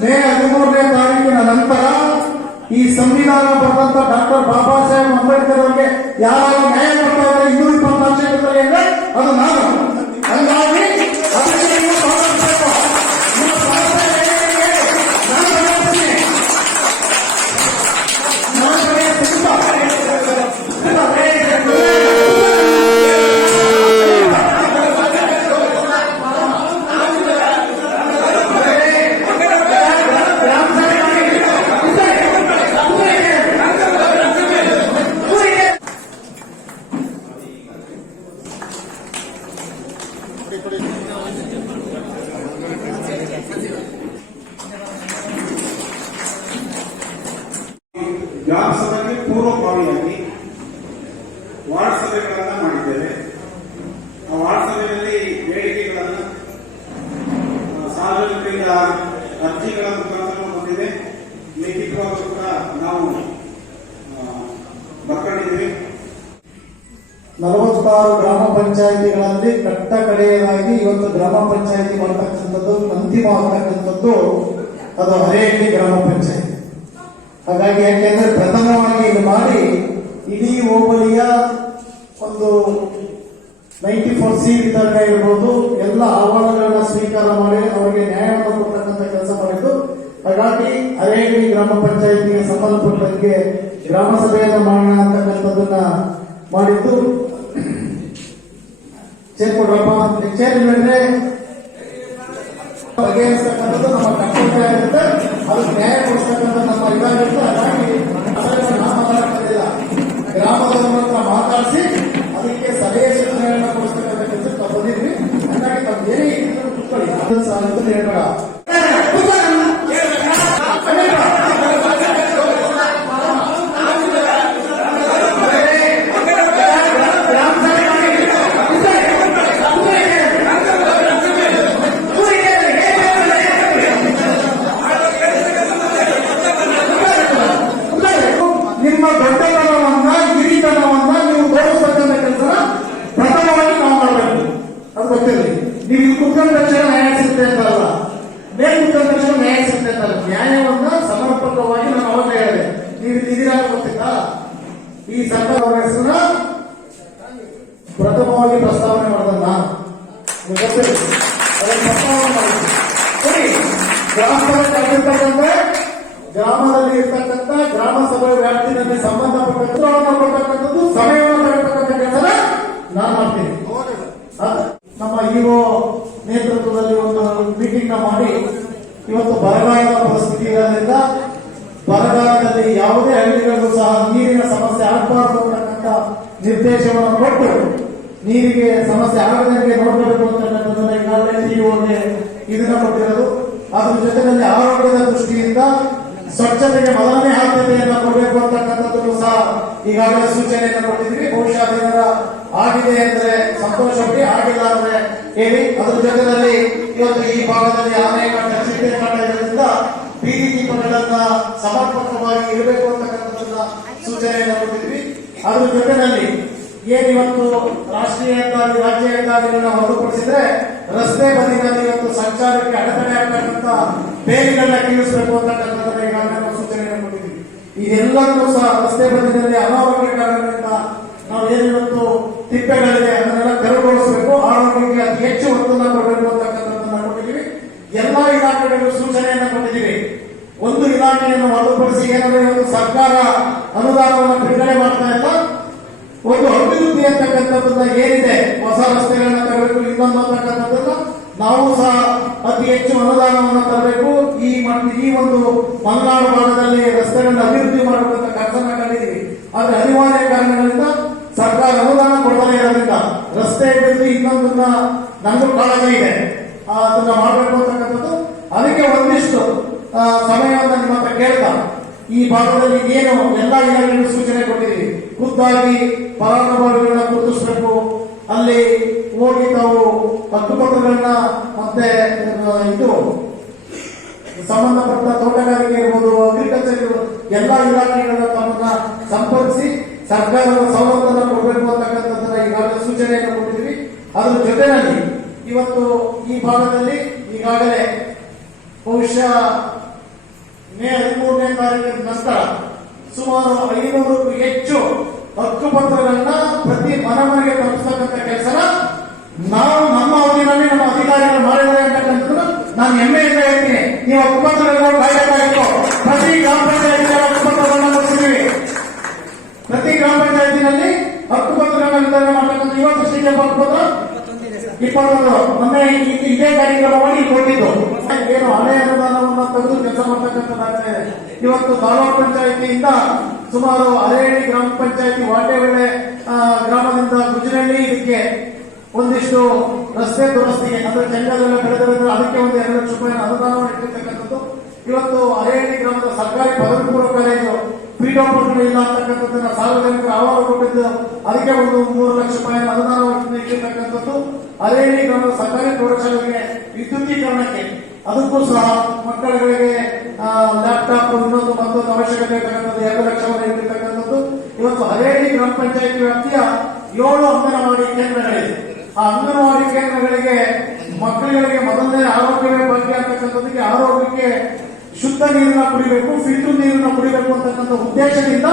ಮೇ ಹದಿಮೂರನೇ ತಾರೀಕಿನ ನಂತರ ಈ ಸಂವಿಧಾನ ಬರೆದಂತ ಡಾಕ್ಟರ್ ಬಾಬಾ ಸಾಹೇಬ್ ಅಂಬೇಡ್ಕರ್ ಅವರಿಗೆ ಯಾರು ನ್ಯಾಯ ಇನ್ನೂರ ಇಪ್ಪತ್ತು ಲಕ್ಷ ಇರ್ತಾರೆ ಅಂದ್ರೆ ಅದು ನಾನು. ವಾರ್ಡ್ ಸಭೆಗಳನ್ನ ಮಾಡಿದ್ದೇವೆ. ಆ ವಾರ್ಡ್ ಸಭೆಯಲ್ಲಿ ಬೇಡಿಕೆಗಳನ್ನ ಸಾರ್ವಜನಿಕರಿಂದ ಅರ್ಜಿಗಳ ಮುಖಾಂತರ ಬಂದಿದೆ ಲಿಖಿತವಾಗಿ ನಾವು ಬರ್ಕೊಂಡಿದ್ದೀವಿ ನಲವತ್ತಾರು ಗ್ರಾಮ ಪಂಚಾಯಿತಿಗಳಲ್ಲಿ ಕಟ್ಟ ಕಡೆಯದಾಗಿ ಇವತ್ತು ಗ್ರಾಮ ಪಂಚಾಯಿತಿ ಬರ್ತಕ್ಕಂಥದ್ದು ಅಂತಿಮವಾಗತಕ್ಕಂಥದ್ದು ಅದು ಹರೆಯಲ್ಲಿ ಗ್ರಾಮ ಪಂಚಾಯಿತಿ. ಹಾಗಾಗಿ ಯಾಕೆಂದ್ರೆ ಪ್ರಥಮವಾಗಿ ಇದು ಮಾಡಿ ಇಡೀ ಹೋಬಳಿಯ ಒಂದು ನೈಂಟಿ ಫೋರ್ ಸಿ ವಿತರಣೆ ಇರಬಹುದು ಎಲ್ಲ ಆಹ್ವಾನಗಳನ್ನ ಸ್ವೀಕಾರ ಮಾಡಿ ಅವರಿಗೆ ನ್ಯಾಯವನ್ನು ಕೊಡ್ತಕ್ಕಂಥ ಕೆಲಸ ಮಾಡಿದ್ದು. ಹಾಗಾಗಿ ಹರೇಹಳ್ಳಿ ಗ್ರಾಮ ಪಂಚಾಯಿತಿಗೆ ಸಂಬಂಧಪಟ್ಟಂತೆ ಗ್ರಾಮ ಸಭೆಯನ್ನು ಮಾಡೋಣ ಅಂತಕ್ಕಂಥದ್ದನ್ನ ಮಾಡಿದ್ದು. ಚೇರ್ ಕೊಡ್ರಪ್ಪ ಚೇರ್ ಮೇಲೆ ಬಗೆಹರಿಸ್ತಕ್ಕಂಥದ್ದು ನಮ್ಮ ಕರ್ತವ್ಯ ಇರುತ್ತೆ. ಅದಕ್ಕೆ ನ್ಯಾಯ ಕೊಡಿಸ್ತಕ್ಕಂಥ ನಮ್ಮ ಇದಾಗಿರುತ್ತೆ. ಹಾಗಾಗಿ ಗ್ರಾಮದವ್ರ ಹತ್ರ ಮಾತಾಡಿಸಿ ಅದಕ್ಕೆ ಸಲಹೆ ಸೂಚನೆಗಳನ್ನ ಕೊಡಿಸ್ತಕ್ಕಂಥ ಕೆಲಸ ನಾವು ಬಂದಿದ್ವಿ. ಹಾಗಾಗಿ ನಾವು ಏನೇ ಇದ್ರು ಕೂತ್ಕೊಳ್ಳಿ. ಅದನ್ನು ಈ ಸರ್ಕಾರ ಹೆಸರನ್ನ ಪ್ರಥಮವಾಗಿ ಪ್ರಸ್ತಾವನೆ ಮಾಡಿದ ನಾನು. ನಿಮ್ಗೆ ಗೊತ್ತಿರಲಿ ಅದನ್ನು ಪ್ರಸ್ತಾವನೆ ಮಾಡಿದ್ದೀನಿ. ಸರಿ ಗ್ರಾಮ ಸಭೆ ಕರೆದಿರ್ತಕ್ಕಂಥ ಗ್ರಾಮದಲ್ಲಿ ಇರ್ತಕ್ಕಂಥ ಗ್ರಾಮ ಸಭೆ ವ್ಯಾಪ್ತಿನಲ್ಲಿ ಸಂಬಂಧಪಟ್ಟ ಕೊಡ್ತಕ್ಕಂಥದ್ದು ಸಮಯವನ್ನು ತಗೊಳ್ತಕ್ಕಂಥ ನಾನು ಮಾಡ್ತೀನಿ. ನಮ್ಮ ಇಒ ನೇತೃತ್ವದಲ್ಲಿ ಒಂದು ಮೀಟಿಂಗ್ ಮಾಡಿ ಇವತ್ತು ಬರಗಾಲದ ಪರಿಸ್ಥಿತಿ ಇರೋದ್ರಿಂದ ಬರಗಾಲದಲ್ಲಿ ಯಾವುದೇ ಹಳ್ಳಿಗಳಿಗೂ ಸಹ ನೀರಿನ ಸಮಸ್ಯೆ ಆಗಬಾರದು ಅಂತಕ್ಕಂಥ ನಿರ್ದೇಶನವನ್ನು ಕೊಟ್ಟು ನೀರಿಗೆ ಸಮಸ್ಯೆ ಆಗದಂತೆ ನೋಡಬೇಕು ಅಂತಕ್ಕಂಥದ್ದನ್ನ ಈಗಾಗಲೇ ಇಒಗೆ ಇದನ್ನ ಕೊಟ್ಟಿರೋದು. ಅದ್ರ ಜೊತೆಯಲ್ಲಿ ಆರೋಗ್ಯದ ದೃಷ್ಟಿಯಿಂದ ಸ್ವಚ್ಛತೆಗೆ ಮೊದಲನೇ ಆದ್ಯತೆಯನ್ನು ಕೊಡಬೇಕು ಅಂತಕ್ಕಂಥದ್ದು ಸಹ ಈಗಾಗಲೇ ಸೂಚನೆಯನ್ನು ಕೊಟ್ಟಿದ್ವಿ ಬಹುಶಃ ಆಗಿದೆ ಅಂದ್ರೆ ಸಂತೋಷಕ್ಕೆ ಆಗಿಲ್ಲ ಅಂದ್ರೆ ಹೇಳಿ. ಅದ್ರ ಜೊತೆಯಲ್ಲಿ ಇವತ್ತು ಈ ಭಾಗದಲ್ಲಿ ಆನೆಕಟ್ಟ ಚಿಟ್ಟೆಕಟ್ಟ ಇರೋದ್ರಿಂದ ಬೀದಿ ದೀಪಗಳನ್ನ ಸಮರ್ಪಕವಾಗಿ ಇರಬೇಕು ಅಂತಕ್ಕಂಥದ್ದನ್ನ ಸೂಚನೆಯನ್ನು ಕೊಟ್ಟಿದ್ವಿ. ಅದ್ರ ಜೊತೆಯಲ್ಲಿ ಏನಿವತ್ತು ರಾಷ್ಟ್ರೀಯ ಹೆದ್ದಾರಿ, ರಾಜ್ಯ ಹೆದ್ದಾರಿಗಳನ್ನ ಹೊರತುಪಡಿಸಿದ್ರೆ ರಸ್ತೆ ಬದಿಗಳಲ್ಲಿ ಇವತ್ತು ಸಂಚಾರಕ್ಕೆ ಅಡೆತಡೆ ಆಗ್ತಕ್ಕಂಥ ಬೇಲಿಗಳನ್ನ ಕೀಳಿಸಬೇಕು ಅಂತಕ್ಕಂಥದ್ದನ್ನ ಈಗಾಗಲೇ ನಾವು ಸೂಚನೆಯನ್ನು ಕೊಟ್ಟಿದ್ದೀವಿ ಇದೆಲ್ಲರೂ ಸಹ ರಸ್ತೆ ಬದಿಗಳಲ್ಲಿ ಅನಾರೋಗ್ಯ ಕಾರಣಗಳಿಂದ ನಾವು ಏನಿವತ್ತು ತಿಪ್ಪೆಗಳಿದೆ ಅದನ್ನೆಲ್ಲ ತೆರವುಗೊಳಿಸಬೇಕು ಆರೋಗ್ಯಕ್ಕೆ ಅತಿ ಹೆಚ್ಚು ಒತ್ತನ್ನು ಕೊಡಬೇಕು ಅಂತಕ್ಕಂಥದ್ದನ್ನ ಕೊಟ್ಟಿದ್ದೀವಿ ಎಲ್ಲಾ ಇಲಾಖೆಗಳಿಗೂ ಸೂಚನೆಯನ್ನು ಕೊಟ್ಟಿದ್ದೀವಿ ಒಂದು ಇಲಾಖೆಯನ್ನು ಹೊರತುಪಡಿಸಿ ಏನಾದರೂ ಒಂದು ಸರ್ಕಾರ ಅನುದಾನವನ್ನು ಬಿಡುಗಡೆ ಮಾಡ್ತಾ ಇಲ್ಲ ಒಂದು ಅಭಿವೃದ್ಧಿ ಅಂತಕ್ಕಂಥದ್ದನ್ನ ಏನಿದೆ, ಹೊಸ ರಸ್ತೆಗಳನ್ನ ತರಬೇಕು, ಇನ್ನೊಂದು ಅಂತಕ್ಕಂಥದ್ದನ್ನ ನಾವು ಸಹ ಅತಿ ಹೆಚ್ಚು ಅನುದಾನವನ್ನು ತರಬೇಕು. ಈ ಮತ್ತು ಈ ಒಂದು ಮಲೆನಾಡು ಭಾಗದಲ್ಲಿ ರಸ್ತೆಗಳನ್ನ ಅಭಿವೃದ್ಧಿ ಮಾಡಬೇಕಂತ ಕೆಲಸನ ಕಂಡಿದ್ದೀವಿ ಆದ್ರೆ ಅನಿವಾರ್ಯ ಕಾರಣಗಳಿಂದ ಸರ್ಕಾರ ಅನುದಾನ ಕೊಡದೇ ಇರೋದ್ರಿಂದ ರಸ್ತೆ ಅಭಿವೃದ್ಧಿ ಇನ್ನೊಂದನ್ನ ನಮಗೂ ಕಾಳಜಿ ಇದೆ. ಅದನ್ನ ಮಾಡಬೇಕು ಅಂತಕ್ಕಂಥದ್ದು ಅದಕ್ಕೆ ಒಂದಿಷ್ಟು ಸಮಯವನ್ನ ನಿಮ್ಮ ಹತ್ರ ಕೇಳ್ತಾ. ಈ ಭಾಗದಲ್ಲಿ ಏನು ಎಲ್ಲ ಇಲಾಖೆಗಳು ಸೂಚನೆ ಕೊಟ್ಟಿದ್ದೀವಿ ಖುದ್ದಾಗಿ ಫಲಾನುಭವಿಗಳನ್ನ ಗುರುತಿಸಬೇಕು. ಅಲ್ಲಿ ಹೋಗಿ ತಾವು ಹಕ್ಕುಪತ್ರಗಳನ್ನ ಮತ್ತೆ ಇದು ಸಂಬಂಧಪಟ್ಟ ತೋಟಗಾರಿಕೆ ಇರ್ಬೋದು ಅಗ್ರಿಕಲ್ಚರ್ ಇರ್ಬೋದು, ಎಲ್ಲ ಇಲಾಖೆಗಳನ್ನ ತಮ್ಮನ್ನ ಸಂಪರ್ಕಿಸಿ ಸರ್ಕಾರದ ಸವಲತ್ತನ್ನು ಕೊಡಬೇಕು ಅಂತಕ್ಕಂಥದ್ದನ್ನ ಈಗಾಗಲೇ ಸೂಚನೆಯನ್ನು ಕೊಡ್ತೀವಿ ಅದರ ಜೊತೆಯಲ್ಲಿ ಇವತ್ತು ಈ ಭಾಗದಲ್ಲಿ ಈಗಾಗಲೇ ಬಹುಶಃ ಮೇ ಹದಿಮೂರನೇ ತಾರೀಕಿನ ನಂತರ ಸುಮಾರು ಐನೂರಕ್ಕೂ ಹೆಚ್ಚು ಹಕ್ಕುಪತ್ರಗಳನ್ನ ಪ್ರತಿ ಮನೆ ಮನೆಗೆ ಕೆಲಸನ ನಾವು ನಮ್ಮ ಅವಧಿನಲ್ಲಿ ನಮ್ಮ ಅಧಿಕಾರಿಗಳು ಮಾಡಿದ್ದಾರೆ ಅಂತಕ್ಕಂಥದ್ದು ನಾನು ಹೆಮ್ಮೆಯಿಂದ ಹೇಳ್ತೀನಿ ನೀವು ಹಕ್ಕುಪತ್ರಗಳನ್ನು ಕಾಯ್ಬೇಕಾಗಿತ್ತು ಪ್ರತಿ ಗ್ರಾಮ ಪಂಚಾಯತ್ ಹಕ್ಕುಪತ್ರಗಳನ್ನ ಕೊಡ್ತಿದ್ದೀವಿ ಪ್ರತಿ ಗ್ರಾಮ ಪಂಚಾಯತಿನಲ್ಲಿ ಹಕ್ಕುಪತ್ರಗಳನ್ನ ವಿತರಣೆ ಮಾಡತಕ್ಕಂಥ ಇವತ್ತು ಶ್ರೀ ಹಕ್ಕುಪತ್ರ ಇಪ್ಪತ್ತೊಂದು ಮೊನ್ನೆ ಇ- ಇದೇ ಕಾರ್ಯಕ್ರಮ ಮಾಡಿ ಕೊಟ್ಟಿದ್ದು ಏನು ಹಳೆ ಅನುದಾನವನ್ನು ತೆಗೆದು ಕೆಲಸ ಮಾಡ್ತಕ್ಕಂಥದ್ದಾಗ್ತಾ ಇದೆ ಇವತ್ತು ತಾಲೂಕು ಪಂಚಾಯತಿಯಿಂದ ಸುಮಾರು ಅರೇಹಳ್ಳಿ ಗ್ರಾಮ ಪಂಚಾಯತಿ ವಾಟೆವೆಳೆ ಗ್ರಾಮದಿಂದ ಗುಜರಳ್ಳಿ ಇದಕ್ಕೆ ಒಂದಿಷ್ಟು ರಸ್ತೆ ದುರಸ್ತಿಗೆ ಅಂದ್ರೆ ಜಂಗಲೆಲ್ಲ ಬೆಳೆದಿರೋದ್ರೆ ಅದಕ್ಕೆ ಒಂದು ಎರಡು ಲಕ್ಷ ರೂಪಾಯಿ ಅನುದಾನವನ್ನು ಇಟ್ಟಿರ್ತಕ್ಕಂಥದ್ದು. ಇವತ್ತು ಅರೇಹಳ್ಳಿ ಗ್ರಾಮದ ಸರ್ಕಾರಿ ಪದವಿ ಪೂರ್ವ ಕಾಲೇಜು ಪೀಠೋಪಕರಣ ಇಲ್ಲ ಅಂತಕ್ಕಂಥದ್ದನ್ನ ಸಾರ್ವಜನಿಕರು ಆಹ್ವಾನ ಕೊಟ್ಟಿದ್ದು, ಅದಕ್ಕೆ ಒಂದು ಮೂರು ಲಕ್ಷ ರೂಪಾಯಿ ಅನುದಾನವನ್ನು ಇಟ್ಟಿರ್ತಕ್ಕಂಥದ್ದು. ಅರೇಹಳ್ಳಿ ಗ್ರಾಮದ ಸರ್ಕಾರಿ ಪ್ರೌಢಶಾಲೆಗೆ ವಿದ್ಯುದೀಕರಣಕ್ಕೆ ಅದಕ್ಕೂ ಸಹ ಮಕ್ಕಳುಗಳಿಗೆ ಲ್ಯಾಪ್ಟಾಪ್ ಇನ್ನೊಂದು ಮತ್ತೊಂದು ಅವಶ್ಯಕತೆ ಇರತಕ್ಕಂಥದ್ದು ಎರಡು ಲಕ್ಷವನ್ನು ಇಟ್ಟಿರ್ತಕ್ಕಂಥದ್ದು ಇವತ್ತು ಹರೇಹಳ್ಳಿ ಗ್ರಾಮ ಪಂಚಾಯತಿ ವ್ಯಾಪ್ತಿಯ ಏಳು ಅಂಗನವಾಡಿ ಕೇಂದ್ರಗಳಿವೆ ಆ ಅಂಗನವಾಡಿ ಕೇಂದ್ರಗಳಿಗೆ ಮಕ್ಕಳುಗಳಿಗೆ ಮೊದಲನೇ ಆರೋಗ್ಯವೇ ಭಾಗ್ಯ ಅಂತಕ್ಕಂಥದ್ದಕ್ಕೆ ಆರೋಗ್ಯಕ್ಕೆ ಶುದ್ಧ ನೀರನ್ನ ಕುಡಿಬೇಕು, ಫಿಲ್ಟರ್ ನೀರನ್ನ ಕುಡಿಬೇಕು ಅಂತಕ್ಕಂಥ ಉದ್ದೇಶದಿಂದ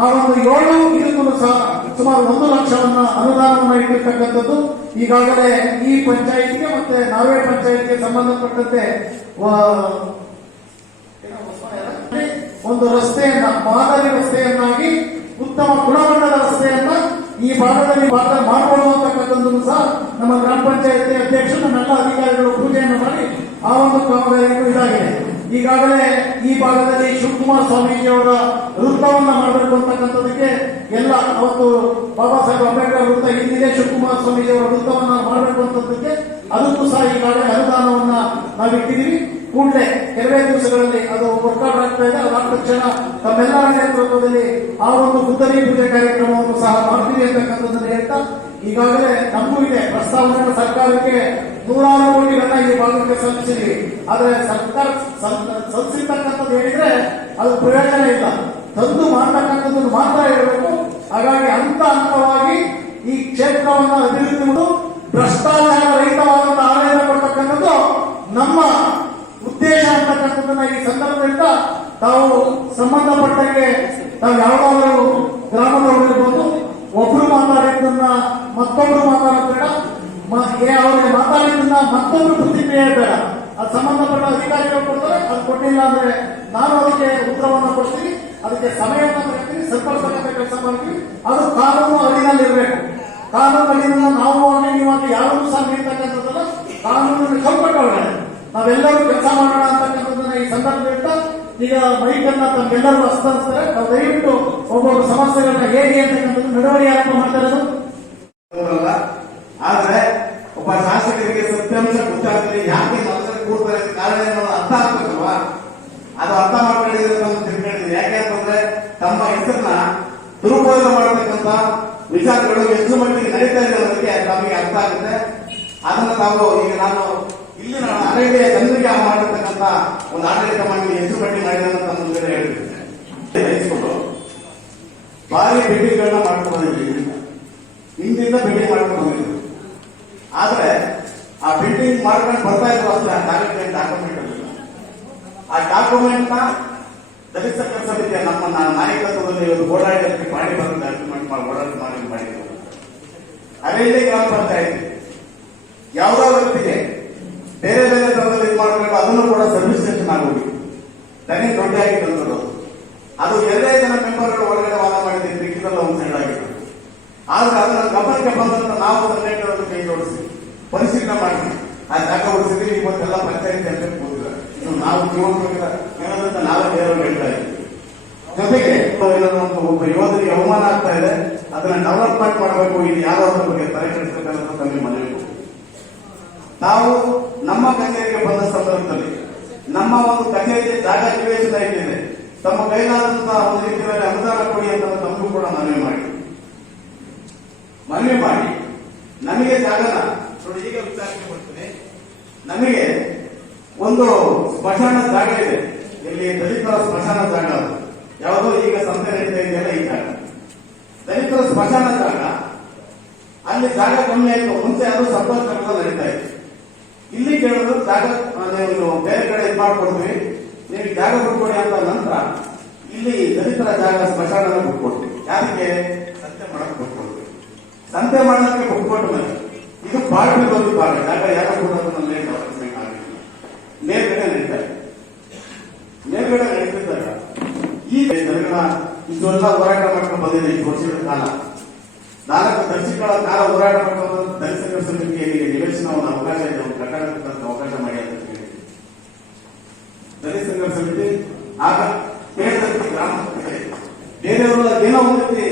ಆ ಒಂದು ಏಳು ಇದಕ್ಕೂ ಸಹ ಸುಮಾರು ಒಂದು ಲಕ್ಷವನ್ನ ಅನುದಾನವನ್ನ ಇಟ್ಟಿರ್ತಕ್ಕಂಥದ್ದು. ಈಗಾಗಲೇ ಈ ಪಂಚಾಯಿತಿಗೆ ಮತ್ತೆ ನಾರ್ವೆ ಪಂಚಾಯಿತಿಗೆ ಸಂಬಂಧಪಟ್ಟಂತೆ ಒಂದು ರಸ್ತೆಯನ್ನ ಮಾದರಿ ರಸ್ತೆಯನ್ನಾಗಿ, ಉತ್ತಮ ಗುಣಮಟ್ಟದ ರಸ್ತೆಯನ್ನ ಈ ಭಾಗದಲ್ಲಿ ಭಾಗ ಮಾಡಬಹುದು ಸಹ ನಮ್ಮ ಗ್ರಾಮ ಪಂಚಾಯತಿ ಅಧ್ಯಕ್ಷರು ನಮ್ಮೆಲ್ಲ ಅಧಿಕಾರಿಗಳು ಪೂಜೆಯನ್ನು ಮಾಡಿ ಆ ಒಂದು ಕಾಮಗಾರಿಗೂ ಇದಾಗಿದೆ. ಈಗಾಗಲೇ ಈ ಭಾಗದಲ್ಲಿ ಶಿವಕುಮಾರ ಸ್ವಾಮೀಜಿಯವರ ವೃತ್ತವನ್ನು ಮಾಡಬೇಕು ಅಂತಕ್ಕಂಥದಕ್ಕೆ ಎಲ್ಲ ಅವತ್ತು ಬಾಬಾ ಸಾಹೇಬ್ ಅಂಬೇಡ್ಕರ್ ವೃತ್ತ ಹಿಂದಿದೆ ಶಿವಕುಮಾರ ಸ್ವಾಮೀಜಿಯವರ ವೃತ್ತವನ್ನು ಮಾಡಬೇಕು ಅಂತದಕ್ಕೆ ಅದಕ್ಕೂ ಸಹ ಈಗಾಗಲೇ ಅನುದಾನವನ್ನ ನಾವಿಟ್ಟಿದ್ದೀವಿ. ಕೂಡಲೇ ಕೆಲವೇ ದಿವಸಗಳಲ್ಲಿ ಅದು ವರ್ಕೌಟ್ ಆಗ್ತಾ ಇದೆ ಅದಾದ ತಕ್ಷಣ ತಮ್ಮೆಲ್ಲರ ನೇತೃತ್ವದಲ್ಲಿ ಆ ಒಂದು ಬುದ್ಧನಿ ಪೂಜೆ ಕಾರ್ಯಕ್ರಮವನ್ನು ಸಹ ಮಾಡ್ತೀವಿ ಅಂತಕ್ಕಂಥದ್ದನ್ನು ಹೇಳ್ತಾ, ಈಗಾಗಲೇ ನಮಗೂ ಇದೆ. ಪ್ರಸ್ತಾವನೆ ಸರ್ಕಾರಕ್ಕೆ ನೂರಾರು ಕೋಟಿಗಳನ್ನ ಈ ಭಾಗಕ್ಕೆ ಸಲ್ಲಿಸಿದ್ವಿ. ಆದರೆ ಸರ್ಕಾರ ಸಲ್- ಸಲ್ಲಿಸಿರ್ತಕ್ಕಂಥದ್ದು ಹೇಳಿದ್ರೆ ಅದು ಪ್ರಯೋಜನ ಇಲ್ಲ. ತಂದು ಮಾಡ್ತಕ್ಕಂಥದ್ದನ್ನು ಮಾತ್ರ ಹೇಳಬೇಕು. ಹಾಗಾಗಿ ಹಂತ ಹಂತವಾಗಿ ಈ ಕ್ಷೇತ್ರವನ್ನು ಅಭಿವೃದ್ಧಿ ಭ್ರಷ್ಟಾಚಾರ ರಹಿತವಾದಂತಹ ಆಡಳಿತ ಕೊಡ್ತಕ್ಕಂಥದ್ದು ನಮ್ಮ ಉದ್ದೇಶ ಅಂತಕ್ಕಂಥದ್ದನ್ನ ಈ ಸಂದರ್ಭದಿಂದ ತಾವು ಸಂಬಂಧಪಟ್ಟಂಗೆ ತಾವು ಯಾವ್ದಾದ್ರು ಗ್ರಾಮದವರಿರ್ಬೋದು, ಒಬ್ರು ಮಾತಾಡಿದ್ದನ್ನ ಮತ್ತೊಬ್ರು ಮಾತಾಡೋದು ಬೇಡ ಅವ್ರಿಗೆ ಮಾತಾಡಿದ್ದನ್ನ ಮತ್ತೊಬ್ರು ಪ್ರತಿಕ್ರಿಯೆ ಬೇಡ. ಅದು ಸಂಬಂಧಪಟ್ಟ ಅಧಿಕಾರಿಗಳು ಕೊಡ್ತಾರೆ, ಅದು ಕೊಟ್ಟಿಲ್ಲ ಅಂದ್ರೆ ನಾನು ಅದಕ್ಕೆ ಉತ್ತರವನ್ನು ಕೊಡ್ತೀನಿ, ಅದಕ್ಕೆ ಸಮಯವನ್ನು ಕೊಡ್ತೀನಿ ಸರಿಪಡಿಸ್ತಕ್ಕಂಥ ಕೆಲಸ ಮಾಡ್ತೀವಿ ಅದು ಕಾನೂನು ಅಡಿಯಲ್ಲಿ ಇರಬೇಕು ಕಾನೂನು ಅಡಿಯಲ್ಲಿ ನಾವು ನೀವು ಯಾರು ಸಹ ನೀಡ್ತಕ್ಕಂಥದ್ದಲ್ಲ ಕಾನೂನಿನ ನಾವೆಲ್ಲರೂ ಕೆಲಸ ಮಾಡೋಣ ಅಂತಕ್ಕಂಥದ್ದನ್ನ ಈ ಸಂದರ್ಭದಿಂದ ಈಗ ಮೈಕನ್ನ ತಮ್ಗೆಲ್ಲರೂ ಹಸ್ತಾಂತರ ನಾವು ದಯವಿಟ್ಟು ಒಬ್ಬೊಬ್ಬರು ಸಮಸ್ಯೆಗಳನ್ನ ಹೇಗೆ ಅಂತಕ್ಕಂಥದ್ದು ನಡವಳಿ ಆರಂಭ ಮಾಡ್ತಾ ಅವರಲ್ಲ ಆದ್ರೆ ಒಬ್ಬ ಶಾಸಕರಿಗೆ ಸತ್ಯಾಂಶ ಗೊತ್ತಾಗ್ತದೆ ಯಾಕೆ ಸಮಸ್ಯೆ ಕೂರ್ತಾರೆ ಅಂತ ಕಾರಣ ಏನೋ ಅರ್ಥ ಆಗ್ಬೇಕಲ್ವಾ ಅದು ಅರ್ಥ ಮಾಡ್ಕೊಂಡಿದ್ರೆ ನಾವು ಯಾಕೆ ಅಂತಂದ್ರೆ ತಮ್ಮ ಹೆಸರನ್ನ ದುರುಪಯೋಗ ಮಾಡತಕ್ಕಂತ ವಿಚಾರಗಳು ಎಷ್ಟು ಮಟ್ಟಿಗೆ ನಡೀತಾ ಇದೆ ಅನ್ನೋದಕ್ಕೆ ನಮಗೆ ಅರ್ಥ ಆಗುತ್ತೆ. ಅದನ್ನ ತಾವು ಈಗ ನಾನು ಇಲ್ಲಿ ನಾನು ಅರಣ್ಯ ಜನರಿಗೆ ಮಾಡಿರ್ತಕ್ಕಂಥ ಒಂದು ಆಡಳಿತ ಮಂಡಳಿ ಹೆಸರು ಕಟ್ಟಿ ತಮ್ಮ ಮುಂದೆ ಹೇಳ್ತೀನಿ ವಹಿಸ್ಕೊಂಡು ಭಾರಿ ಭೇಟಿಗಳನ್ನ ಮಾಡ್ಕೊಂಡು ಬಂದಿದ್ದೀವಿ ಹಿಂದಿಂದ ಬಿಲ್ಡಿಂಗ್ ಮಾಡ್ಕೊಂಡು ಬಂದಿದ್ರು ಆದ್ರೆ ಆ ಬಿಲ್ಡಿಂಗ್ ಮಾಡ್ಕೊಂಡು ಬರ್ತಾ ಇದ್ರು ಅಷ್ಟೇ ಆ ಕಾರ್ಯಕ್ರಮ ಡಾಕ್ಯುಮೆಂಟ್ ಆ ಡಾಕ್ಯುಮೆಂಟ್ನ ದಲಿತ ಸಮಿತಿಯ ನಮ್ಮ ನಾಯಕತ್ವದಲ್ಲಿ ಇವರು ಹೋರಾಟಕ್ಕೆ ಮಾಡಿ ಬಂದ ಡಾಕ್ಯುಮೆಂಟ್ ಮಾಡಿ ಓಡಾಟ ಮಾಡಿ ಮಾಡಿದ್ರು. ಅದೇ ಗ್ರಾಮ ಪಂಚಾಯತಿ. ಯಾವುದೋ ವ್ಯಕ್ತಿಗೆ ಬೇರೆ ಬೇರೆ ತರದಲ್ಲಿ ಇದು ಮಾಡಬೇಕು ಅದನ್ನು ಕೂಡ ಸರ್ವಿಸ್ ಸ್ಟೇಷನ್ ಆಗೋಗಿ ನನಗೆ ದೊಡ್ಡಾಗಿ ತಂದದ್ದು ಅದು ಎರಡೇ ಜನ ಮೆಂಬರ್ಗಳು ಒಳಗಡೆ ವಾದ ಮಾಡಿದ್ರೆ ಲಿಖಿತಲ್ಲ ಒಂದು ಸೈಡ್ ಆಗಿತ್ತು. ಆದ್ರೆ ಅದನ್ನು ಗಮನಕ್ಕೆ ಬಂದಂತ ನಾವು ಸಂಘಟನೆಗಳನ್ನು ಕೈ ಜೋಡಿಸಿ. ಪರಿಶೀಲನೆ ಮಾಡಿ. ಆ ಜಾಗ ಉಳಿಸಿದ್ರೆ ಇವತ್ತೆಲ್ಲ ಪಂಚಾಯತ್ ಅಂತ ಕೂತಿದ್ದಾರೆ. ಇನ್ನು ನಾವು ಯುವಕರಿಗೆ ಏನಂತ ನಾವೇ ಬೇರೆ ಹೇಳ್ತಾ ಇದ್ದೀವಿ. ಜೊತೆಗೆ ಒಬ್ಬ ಯುವಕರಿಗೆ ಅವಮಾನ ಆಗ್ತಾ ಇದೆ. ಅದನ್ನ ಡೆವಲಪ್ಮೆಂಟ್ ಮಾಡಬೇಕು. ಇದು ಯಾರು ಅದ್ರ ಬಗ್ಗೆ ತಲೆ ಕೆಡಿಸಬೇಕಂತ ತಮಗೆ ಮನವಿ ನಾವು ನಮ್ಮ ಕಚೇರಿಗೆ ಬಂದ ಸಂದರ್ಭದಲ್ಲಿ ನಮ್ಮ ಒಂದು ಕಚೇರಿಗೆ ಜಾಗ ನಿವೇಶನ ಇಟ್ಟಿದೆ ತಮ್ಮ ಕೈಲಾದಂತಹ ಒಂದು ರೀತಿಯಲ್ಲಿ ಅನುದಾನ ಕೊಡಿ ಅಂತ ತಮಗೂ ಕೂಡ ಮನವಿ ಮಾಡಿ. ಮನವಿ ಮಾಡಿ. ನಮಗೆ ಜಾಗ ನೋಡಿ ಈಗ ವಿಚಾರಣೆ ಕೊಡ್ತೀನಿ. ನಮಗೆ ಒಂದು ಸ್ಮಶಾನ ಜಾಗ ಇದೆ. ಇಲ್ಲಿ ದಲಿತರ ಸ್ಮಶಾನ ಜಾಗ ಅದು. ಯಾವುದೋ ಈಗ ಸಂತೆ ನಡೀತಾ ಇದೆಯಲ್ಲ ಈ ಜಾಗ. ದಲಿತರ ಸ್ಮಶಾನ ಜಾಗ. ಅಲ್ಲಿ ಜಾಗ ಕಮ್ಮಿ ಆಯಿತು. ಮುಂಚೆ ಅದು ಸಂಪರ್ಕ ನಡೀತಾ ಇತ್ತು. ಇಲ್ಲಿ ಕೇಳಿದ್ರು, ಜಾಗ ನೀವು ಬೇರೆ ಕಡೆ ಇದು ಮಾಡ್ಕೊಡ್ತೀವಿ ನೀವು ಜಾಗ ಹುಡ್ಕೊಡಿ ಅಂತ ನಂತರ ಇಲ್ಲಿ ದಲಿತರ ಜಾಗ ಸ್ಮಶಾನ ಹುಡ್ಕೊಡ್ತೀವಿ ಯಾರಿಗೆ? ಸಂತೆ ಮಾಡಕ್ಕೆ ಹುಡ್ಕೊಡ್ತೀವಿ ಸಂತೆ ಮಾಡೋದಕ್ಕೆ ಬಿಟ್ಕೊಟ್ಟ ಮೇಲೆ ಇದು ಪಾರ್ಟಿ ಒಂದು ಭಾಗ ಜಾಗ ಯಾರು ಕೊಡೋದನ್ನ ಲೇಟ್ ಮೇಲ್ಗಡೆ ನಡೀತಾರೆ. ಮೇಲ್ಗಡೆ ನಡೀತಿದ್ದಾಗ ಈ ಜನಗಳ ಇಷ್ಟೆಲ್ಲ ಹೋರಾಟ ಮಾಡ್ಕೊಂಡು ಬಂದಿದೆ ಈ ವರ್ಷದ ಕಾಲ. ನಾಲ್ಕು ದರ್ಶಿಗಳ ಕಾಲ ಹೋರಾಟ ಮಾಡುವ ದರ್ಶಕ ಸಮಿತಿಯಲ್ಲಿ ನಿವೇಶನ ಅವಕಾಶ ಇದೆ ಕಟ್ಟಡ ಅವಕಾಶ ಮಾಡಿ ಅಂತ ಹೇಳಿ ದಲಿತ ಸಮಿತಿ ಆಗ ಕೇಳಿದಂತೆ ಗ್ರಾಮ ಬೇರೆಯವರ ಏನೋ ಒಂದು ರೀತಿ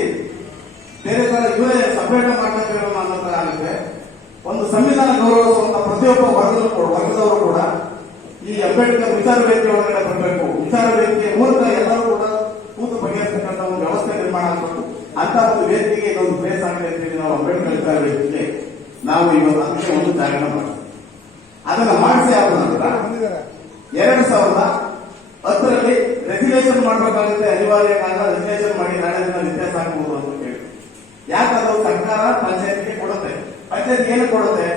ಬೇರೆ ತರ ಇವರೇ ಸಪರೇಟ್ ಮಾಡಬೇಕು ಅನ್ನೋ ತರ ಆಗುತ್ತೆ. ಒಂದು ಸಂವಿಧಾನ ಗೌರವಿಸುವಂತ ಪ್ರತಿಯೊಬ್ಬ ವರ್ಗದ ವರ್ಗದವರು ಕೂಡ ಈ ಅಂಬೇಡ್ಕರ್ ವಿಚಾರ ವೇದಿಕೆ ಒಳಗಡೆ ಬರಬೇಕು. ವಿಚಾರ ವೇದಿಕೆ ಮೂಲಕ ಎಲ್ಲರೂ ಕೂಡ ಕೂತು ಬಗೆಹರಿಸತಕ್ಕಂಥ ಒಂದು ವ್ಯವಸ್ಥೆ ನಿರ್ಮಾಣ ಆಗಬೇಕು. ಅಂತ ಒಂದು ವೇದಿಕೆಗೆ ಹೇಳಿ ನಾವು ಅಂಬೇಡ್ಕರ್ ವೇದಿಕೆ ನಾವು ಇವತ್ತು ಒಂದು ಜಾಗರಣ ಮಾಡ್ತೀವಿ. ಅದನ್ನ ಮಾಡಿಸಿ ಆದ ನಂತರ ಎರಡು ಸಾವಿರದ ಹತ್ತರಲ್ಲಿ ರೆಸಿಗ್ನೇಷನ್ ಮಾಡಬೇಕಾಗುತ್ತೆ, ಅನಿವಾರ್ಯ ಕಾರಣ ರೆಸಿಗ್ನೇಷನ್ ಮಾಡಿ ನಾಳೆ ದಿನ ವ್ಯತ್ಯಾಸ ಆಗ್ಬಹುದು ಅಂತ ಹೇಳಿ ಯಾಕಂದ್ರೆ ಸರ್ಕಾರ ಪಂಚಾಯತ್ಗೆ ಕೊಡುತ್ತೆ. ಪಂಚಾಯತ್ ಏನು ಕೊಡುತ್ತೆ?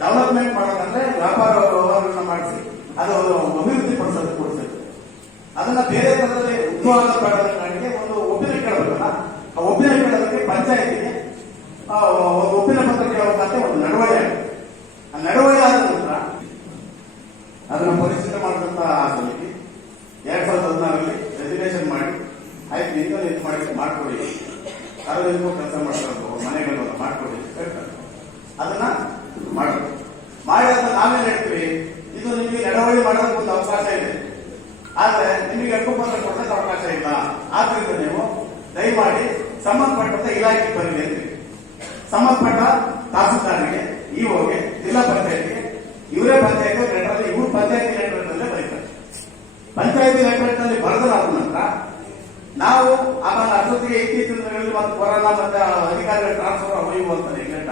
ಡೆವಲಪ್ಮೆಂಟ್ ಮಾಡೋದಂದ್ರೆ ವ್ಯಾಪಾರ ವ್ಯವಹಾರಗಳನ್ನ ಮಾಡಿಸಿ. ಅದು ಅಭಿವೃದ್ಧಿ ಪಡಿಸೋದು ಕೊಡಿಸುತ್ತೆ ಅದನ್ನ ಬೇರೆ ತರದಲ್ಲಿ ಉದ್ಯೋಗ ಪಡೆದ ಒಂದು ಒಪ್ಪಿಗೆ ಕೇಳಬೇಕಲ್ಲ? ಆ ಒಪ್ಪಿಗೆ ಕೇಳೋದಕ್ಕೆ ಪಂಚಾಯತಿಗೆ ಒಪ್ಪಿನ ಪತ್ರ ಕೇಳಬೇಕಂತ ಒಂದು ನಡವಳಿ ಆ ನಡವಳಿ ಆದ ನಂತರ ಅದನ್ನ ಪರಿಶೀಲನೆ ಮಾಡಿದಂತ ಆ ಸಮಿತಿ ಎರಡ್ ಸಾವಿರದ ಹದಿನಾರರಲ್ಲಿ ರೆಸಿಗ್ನೇಷನ್ ಮಾಡಿ ಆಯ್ತು ನಿಂತ ಇದು ಮಾಡಿ ಮಾಡ್ಕೊಡಿ ಸಾರ್ವಜನಿಕ ಕೆಲಸ ಮಾಡ್ಕೊಂಡು ಮನೆಗಳನ್ನ ಮಾಡ್ಕೊಡಿ ಅಂತ ಅದನ್ನ ಮಾಡೋದು. ಮಾಡಿ ಅದನ್ನ ನಾವೇನ್ ಹೇಳ್ತೀವಿ, ಇದು ನಿಮಗೆ ನಡವಳಿ ಮಾಡೋದಕ್ಕೆ ಒಂದು ಅವಕಾಶ ಇದೆ. ಆದ್ರೆ ನಿಮಗೆ ಹಕ್ಕುಪತ್ರ ಕೊಡೋದಕ್ಕೆ ಅವಕಾಶ ಇಲ್ಲ. ಆದ್ರಿಂದ ನೀವು ದಯಮಾಡಿ ಸಂಬಂಧಪಟ್ಟಂತ ಇಲಾಖೆಗೆ ಬರಲಿ ಸಂಬಂಧಪಟ್ಟ ತಹಸೀಲ್ದಾರ್ಗೆ ಇಒಗೆ, ಜಿಲ್ಲಾ ಪಂಚಾಯತ್ಗೆ, ಇವರೇ ಪಂಚಾಯತ್ ಲೆಟರ್ ಇವರು ಪಂಚಾಯತಿ ಲೆಟರ್ ನಲ್ಲೇ ಬರೀತಾರೆ. ಪಂಚಾಯತಿ ಲೆಟರ್ನಲ್ಲಿ ಬರೆದರಾದ ನಂತರ ನಾವು ಆಮೇಲೆ ಅಷ್ಟೊತ್ತಿಗೆ ಇತ್ತೀಚಿನ ದಿನಗಳಲ್ಲಿ ಮತ್ತು ಕೊರೋನಾ ಮತ್ತೆ ಅಧಿಕಾರಿಗಳ ಟ್ರಾನ್ಸ್ಫರ್ ಅವು ಅಂತ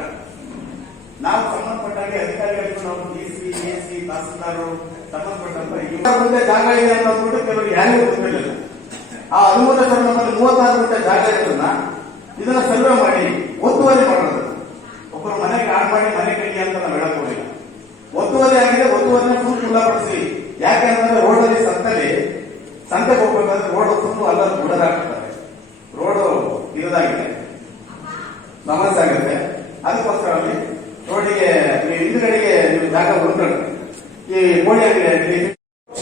ನಾವು ಸಂಬಂಧಪಟ್ಟಾಗೆ ಅಧಿಕಾರಿಗಳಿಗೂ ನಾವು ಡಿ ಸಿ ಎ ಸಿ ತಹಸೀಲ್ದಾರರು ಸಂಬಂಧಪಟ್ಟಂತ ಮುಂದೆ ಜಾಗ ಇದೆ ಅನ್ನೋದ್ಬಿಟ್ಟು ಕೆಲವರು ಯಾರಿಗೂ ಗೊತ್ತಿರಲಿಲ್ಲ ಆ ಅನುಮೋದನೆ ಮೂವತ್ತಾರು ಗಂಟೆ ಜಾಗ ಇರೋದನ್ನ ಇದನ್ನ ಸರ್ವೆ ಮಾಡಿ ಒತ್ತುವರಿ ಮಾಡೋದು. ಒಬ್ಬರು ಮನೆಗೆ ಆಡ್ ಮಾಡಿ ಮನೆ ಕಟ್ಟಿ ಅಂತ ನಾವು ಹೇಳಕ್ ಒತ್ತುವರಿ ಆಗಿದೆ, ಒತ್ತುವರಿನ ಫುಲ್ ಯಾಕೆ ಅಂತಂದ್ರೆ ಅಲ್ಲಿ ಸಂತಲ್ಲಿ ಸಂತೆಗೆ ಹೋಗ್ಬೇಕಾದ್ರೆ ರೋಡ್ ಫುಲ್ ಅಲ್ಲ ಬುಡದಾಗ್ತಾರೆ ರೋಡ್ ಇರದಾಗಿದೆ ಸಮಸ್ಯೆ ಆಗುತ್ತೆ ಅದಕ್ಕೋಸ್ಕರ ಅಲ್ಲಿ ರೋಡಿಗೆ ಹಿಂದ್ಗಡೆಗೆ ನೀವು ಜಾಗ ಉಳ್ಕೊಳ್ಳಿ ಈ ಕೋಳಿ ಅಂಗಡಿ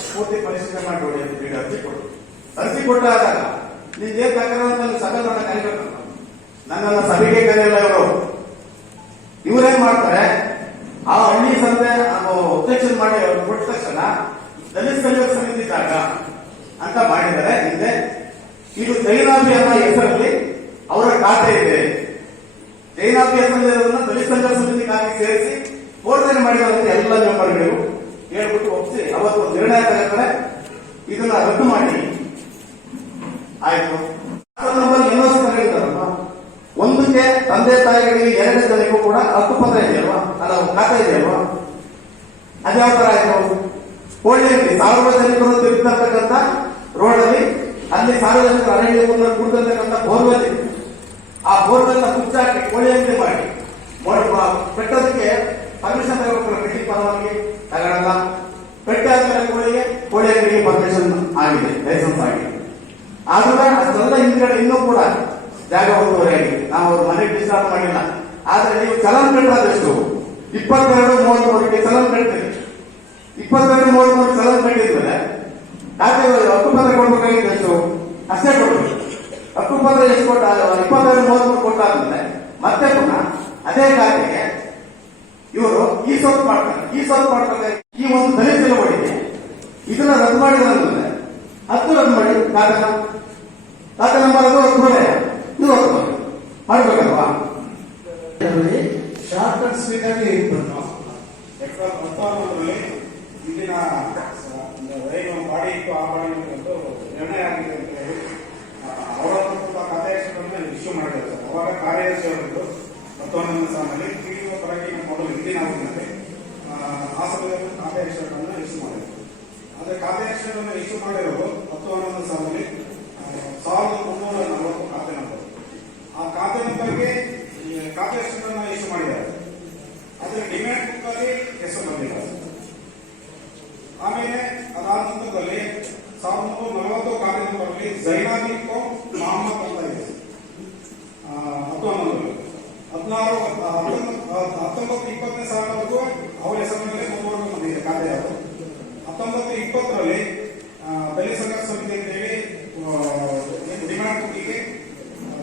ಪೂರ್ತಿ ಪರಿಶೀಲನೆ ಮಾಡಿ ನೋಡಿ ಅಂತ ಅರ್ಜಿ ಕೊಡಿ. ಅರ್ಜಿ ಕೊಟ್ಟಾಗ ನೀವು ಏನ್ ಸಭೆಗಳನ್ನ ಕರಿಬೇಕು ನನ್ನನ್ನ ಸಭೆಗೆ ಕರೆಯಲ್ಲ ಇವರು. ಇವರೇನ್ ಮಾಡ್ತಾರೆ? ಆ ಹಳ್ಳಿ ಸಂತೆ ಒಬ್ಜೆಕ್ಷನ್ ಮಾಡಿ ಅವ್ರು ಕೊಟ್ಟ ತಕ್ಷಣ ದಲಿತ ಸಂಯೋಗ ಸಮಿತಿ ಜಾಗ ಅಂತ ಮಾಡಿದ್ದಾರೆ. ಹಿಂದೆ ಇದು ಜೈನಾಭಿ ಅನ್ನೋ ಹೆಸರಲ್ಲಿ ಅವರ ಖಾತೆ ಇದೆ. ಜೈನಾಭಿ ಹೆಸರಲ್ಲಿರೋದನ್ನ ದಲಿತ ಸಂಘರ್ಷ ಸಮಿತಿ ಖಾತೆ ಸೇರಿಸಿ ಬೋಧನೆ ಮಾಡಿದಂತ ಎಲ್ಲ ಮೆಂಬರ್ಗಳು ಹೇಳ್ಬಿಟ್ಟು ಒಪ್ಪಿಸಿ ಅವತ್ತು ನಿರ್ಣಯ ತಗೋತಾರೆ ಇದನ್ನ ರದ್ದು ಮಾಡಿ. ಆಯ್ತು. ಒಂದಕ್ಕೆ ತಂದೆ ತಾಯಿಗಳಿಗೆ ಎರಡನೇ ಜನಕ್ಕೂ ಕೂಡ ಹಕ್ಕುಪತ್ರ ಇದೆಯಲ್ವಾ? ಅಲ್ಲ, ಖಾತೆ ಇದೆಯಲ್ವಾ? ಅದ್ಯಾವ ತರ ಆಯ್ತು? ಒಳ್ಳೆಯಲ್ಲಿ ಸಾರ್ವಜನಿಕರು ತಿರುಗ್ತಕ್ಕಂಥ ರೋಡಲ್ಲಿ, ಅಲ್ಲಿ ಸಾರ್ವಜನಿಕರು ಅರಣ್ಯ ಕುಡಿದಂತಕ್ಕಂಥ ಬೋರ್ವೆಲ್ ಇತ್ತು ಆ ಬೋರ್ವೆಲ್ನ ಕುಚ್ಚಾಕಿ ಅಂಗಡಿ ಮಾಡಿ. ಕಟ್ಟೋದಕ್ಕೆ ಪರ್ಮಿಷನ್ ತಗೋಬೇಕು ಕಟ್ಟಿ ಪರವಾನಗಿ ತಗೊಳಲ್ಲ. ಕಟ್ಟಾದ್ಮೇಲೆ ಕೋಳಿಗೆ, ಕೋಳಿ ಅಂಗಡಿಗೆ ಪರ್ಮಿಷನ್ ಆಗಿದೆ ಲೈಸೆನ್ಸ್ ಆಗಿದೆ. ಆದ್ರೂ ಅದೆಲ್ಲ ಹಿಂದ್ಗಡೆ ಇನ್ನೂ ಕೂಡ ಜಾಗ ಒತ್ತುವರಿ ಆಗಿದೆ ನಾವು ಅವ್ರ ಮನೆಗೆ ಡಿಸ್ಟರ್ಬ್ ಮಾಡಿಲ್ಲ. ಆದ್ರೆ ನೀವು ಚಲನ್ ಕಟ್ಟೋದೆಷ್ಟು ಇಪ್ಪತ್ತೆರಡು ಮೂವತ್ಮೂರಕ್ಕೆ ಚಲನ್ ಕಟ್ಟಿ ಇಪ್ಪತ್ತೆರಡು ಮೂವತ್ಮೂರು ಚಲನ್ ಕಟ್ಟಿದ್ಮೇಲೆ ಯಾಕೆ ಹಕ್ಕುಪತ್ರ ಪತ್ರ ಎಷ್ಟು? ಅಷ್ಟೇ ಕೊಡ್ಬೇಕು ಹಕ್ಕುಪತ್ರ ಎಷ್ಟು ಕೊಟ್ಟ ಇಪ್ಪತ್ತೆರಡು ಮೂವತ್ಮೂರು ಕೊಟ್ಟಾದ್ಮೇಲೆ ಮತ್ತೆ ಪುನಃ ಅದೇ ಖಾತೆಗೆ ಇವರು ಈ ಸೊತ್ತು ಮಾಡ್ತಾರೆ. ಈ ಸೊತ್ತು ಮಾಡ್ತಾರೆ. ಈ ಒಂದು ದಲಿತ ಚಳವಳಿಗೆ ಇದನ್ನ ರದ್ದು ಮಾಡಿದ್ರೆ ಹತ್ತು ರದ್ದು ಮಾಡಿ ಖಾತೆ ಖಾತೆ ನಂಬರ್ ಅದು ಹತ್ತು ಮಾಡ್ಬೇಕಲ್ವಾ ಸ್ವೀಟ್ ಆಗಿ ಎರಡ್ ಸಾವಿರದ ಹತ್ತೊಂಬತ್ತರಲ್ಲಿ ಇಲ್ಲಿನ ಏನು ಬಾಡಿ ಇತ್ತು ಆ ಬಾಡಿ ಇತ್ತು ನಿರ್ಣಯ ಆಗಿದೆ ಅಂತ ಹೇಳಿ ಅವರ ಖಾತೆಯನ್ನು ಇಶ್ಯೂ ಮಾಡಿದ್ದಾರೆ ಸರ್ ಅವಾಗ ಅವರಿದ್ದು ಹತ್ತೊಂಬತ್ತನೇ ಸಾಲಿನಲ್ಲಿ ಪಿಡಿಒ ಪರವಾಗಿ ಮೊದಲು ಹಿಂದಿನ ಅವಧಿನಲ್ಲಿ ಆ, ಸಮಯದಲ್ಲಿ ಖಾತೆಯನ್ನು ಇಶ್ಯೂ ಮಾಡಿದ್ರು ಆದರೆ ಖಾತೆಯನ್ನು ಇಶ್ಯೂ ಮಾಡಿರೋದು ಹತ್ತು ಹನ್ನೊಂದು ಸಾವಿರದ ಮುನ್ನೂರ ನಲವತ್ತು ಖಾತೆ ನಂಬರ್ ಆ ಖಾತೆ ನಂಬರ್ಗೆ ಈ ಖಾತೆ ಹೆಸರನ್ನು ಇಶ್ಯೂ ಮಾಡಿದ್ದಾರೆ ಆದ್ರೆ ಡಿಮ್ಯಾಂಡ್ ಬುಕ್ ಅಲ್ಲಿ ಹೆಸರು ಬಂದಿಲ್ಲ ಆಮೇಲೆ ಅದಾದ ನಂತರದಲ್ಲಿ ಸಾವಿರದ ಒಂಬೈನೂರ ನಲವತ್ತು ಖಾತೆ ನಂಬರಲ್ಲಿ ಜೈನಾದಿಕೋ ಮೊಹಮ್ಮದ್ ಅಂತ ಇದೆ ಆ, ಹತ್ತು ಹನ್ನೊಂದು ಹದಿನಾರು ಹತ್ತೊಂಬತ್ತು ಹತ್ತೊಂಬತ್ತು ಇಪ್ಪತ್ತನೇ ಸಾವಿರವರೆಗೂ ಅವರ ಹೆಸರಿನಲ್ಲಿ ಮುಂದುವರೆದು ಬಂದಿದೆ ಖಾತೆ ಅದು ಹತ್ತೊಂಬತ್ತು ಇಪ್ಪತ್ತರಲ್ಲಿ ಆ, ದಲಿತ ಸಂಘರ್ಷ ಸಮಿತಿ ಅಂತೇಳಿ ಆ, ಏನು ಡಿಮ್ಯಾಂಡ್ ಬುಕ್ಕಿಗೆ